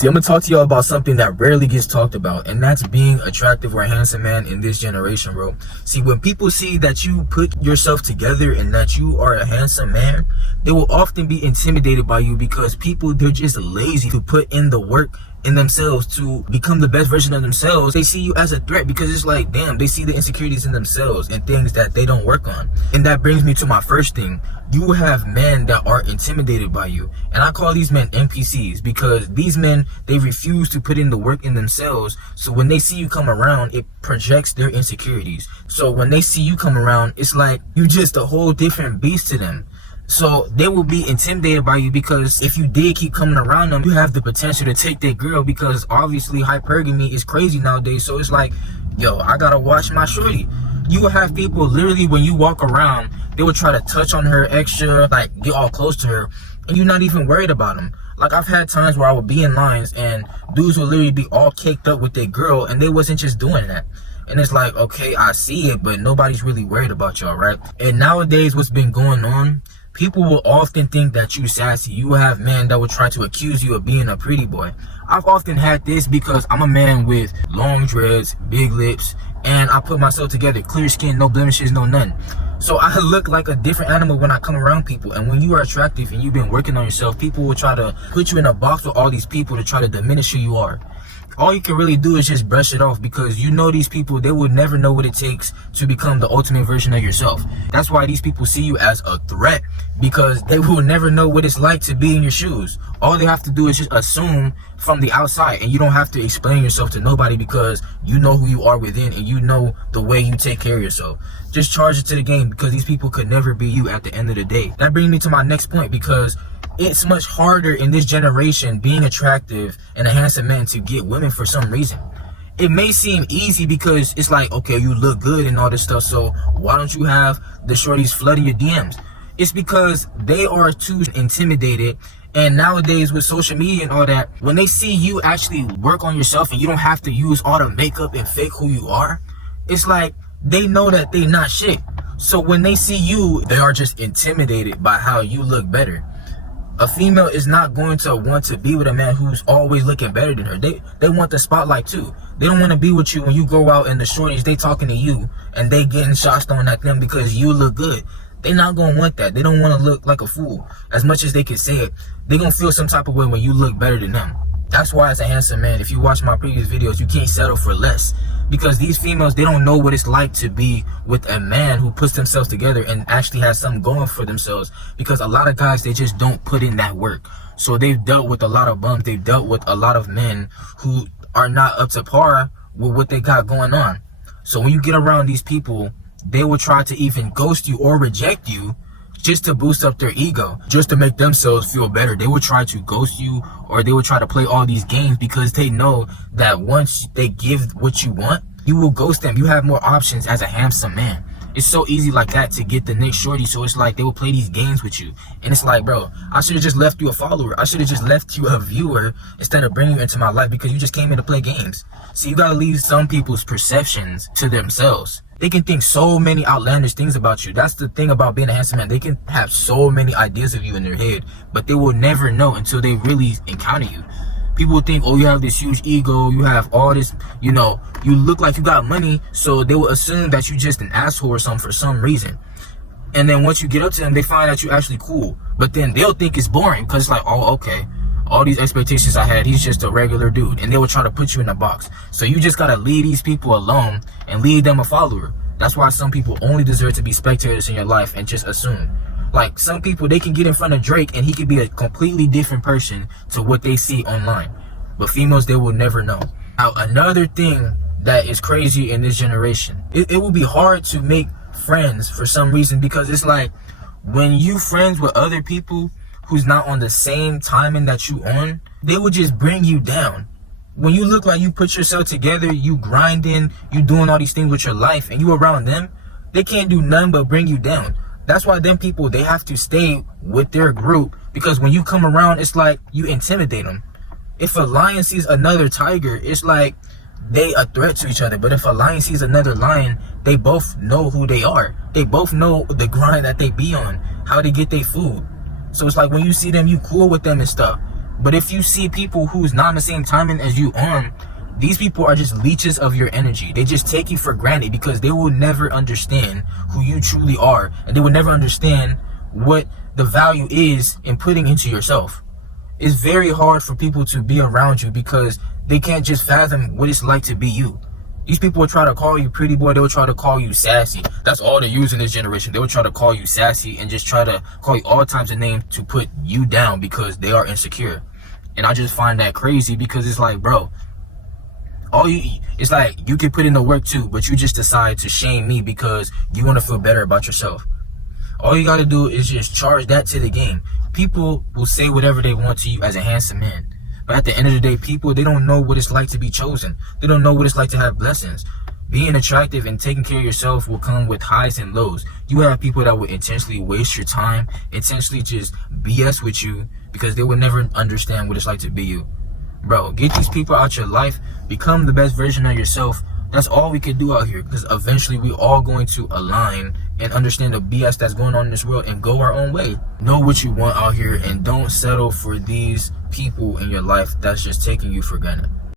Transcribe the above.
See, I'm gonna talk to y'all about something that rarely gets talked about, and that's being attractive or a handsome man in this generation, bro. See, when people see that you put yourself together and that you are a handsome man, they will often be intimidated by you because people, they're just lazy to put in the work in themselves to become the best version of themselves. They see you as a threat because it's like, damn, they see the insecurities in themselves and things that they don't work on. And that brings me to my first thing. You will have men that are intimidated by you, and I call these men NPCs because these men, they refuse to put in the work in themselves. So when they see you come around, it projects their insecurities. So when they see you come around, it's like you just a whole different beast to them. So they will be intimidated by you because if you did keep coming around them, you have the potential to take their girl, because obviously hypergamy is crazy nowadays. So it's like, yo, I gotta watch my shorty. You will have people literally, when you walk around, they will try to touch on her extra, like get all close to her, and you're not even worried about them. Like, I've had times where I would be in lines and dudes would literally be all caked up with their girl and they wasn't just doing that. And it's like, okay, I see it, but nobody's really worried about y'all, right? And nowadays, what's been going on, people will often think that you sassy. You will have men that will try to accuse you of being a pretty boy. I've often had this because I'm a man with long dreads, big lips, and I put myself together, clear skin, no blemishes, no none. So I look like a different animal when I come around people. And when you are attractive and you've been working on yourself, people will try to put you in a box with all these people to try to diminish who you are. All you can really do is just brush it off, because you know these people, they will never know what it takes to become the ultimate version of yourself. That's why these people see you as a threat, because they will never know what it's like to be in your shoes. All they have to do is just assume from the outside, and you don't have to explain yourself to nobody because you know who you are within and you know the way you take care of yourself. Just charge it to the game, because these people could never be you at the end of the day. That brings me to my next point, because it's much harder in this generation, being attractive and a handsome man, to get women for some reason. It may seem easy because it's like, okay, you look good and all this stuff, so why don't you have the shorties flooding your DMs? It's because they are too intimidated. And nowadays with social media and all that, when they see you actually work on yourself and you don't have to use all the makeup and fake who you are, it's like they know that they're not shit. So when they see you, they are just intimidated by how you look better. A female is not going to want to be with a man who's always looking better than her. They want the spotlight too. They don't want to be with you when you go out and the shorties, they talking to you and they getting shots thrown at them because you look good. They're not going to want that. They don't want to look like a fool. As much as they can say it, they're going to feel some type of way when you look better than them. That's why, as a handsome man, if you watch my previous videos, you can't settle for less. Because these females, they don't know what it's like to be with a man who puts themselves together and actually has something going for themselves. Because a lot of guys, they just don't put in that work. So they've dealt with a lot of bums. They've dealt with a lot of men who are not up to par with what they got going on. So when you get around these people, they will try to even ghost you or reject you just to boost up their ego, just to make themselves feel better. They will try to ghost you, or they will try to play all these games because they know that once they give what you want, you will ghost them. You have more options as a handsome man. It's so easy like that to get the next shorty. So it's like they will play these games with you. And it's like, bro, I should have just left you a follower. I should have just left you a viewer instead of bringing you into my life, because you just came in to play games. So you got to leave some people's perceptions to themselves. They can think so many outlandish things about you. That's the thing about being a handsome man. They can have so many ideas of you in their head, but they will never know until they really encounter you. People will think, oh, you have this huge ego, you have all this, you know, you look like you got money, so they will assume that you're just an asshole or something for some reason. And then once you get up to them, they find out you're actually cool. But then they'll think it's boring, because it's like, oh, okay, all these expectations I had, he's just a regular dude. And they will try to put you in a box. So you just got to leave these people alone and leave them a follower. That's why some people only deserve to be spectators in your life and just assume. Like, some people, they can get in front of Drake and he could be a completely different person to what they see online. But females, they will never know. Now, another thing that is crazy in this generation, it will be hard to make friends for some reason, because it's like when you friends with other people who's not on the same timing that you on, they will just bring you down. When you look like you put yourself together, you grinding, you doing all these things with your life, and you around them, they can't do nothing but bring you down. That's why them people, they have to stay with their group, because when you come around, it's like you intimidate them. If a lion sees another tiger, it's like they a threat to each other. But if a lion sees another lion, they both know who they are. They both know the grind that they be on, how they get their food. So it's like when you see them, you cool with them and stuff. But if you see people who's not in the same timing as you on, these people are just leeches of your energy. They just take you for granted because they will never understand who you truly are, and they will never understand what the value is in putting into yourself. It's very hard for people to be around you because they can't just fathom what it's like to be you. These people will try to call you pretty boy. They will try to call you sassy. That's all they use in this generation. They will try to call you sassy and just try to call you all types of names to put you down because they are insecure. And I just find that crazy because it's like, bro, it's like you can put in the work too, but you just decide to shame me because you want to feel better about yourself. All you got to do is just charge that to the game. People will say whatever they want to you as a handsome man. But at the end of the day, people, they don't know what it's like to be chosen. They don't know what it's like to have blessings. Being attractive and taking care of yourself will come with highs and lows. You have people that will intentionally waste your time, intentionally just BS with you because they will never understand what it's like to be you. Bro, get these people out your life. Become the best version of yourself. That's all we can do out here, because eventually we all going to align and understand the BS that's going on in this world and go our own way. Know what you want out here and don't settle for these people in your life that's just taking you for granted.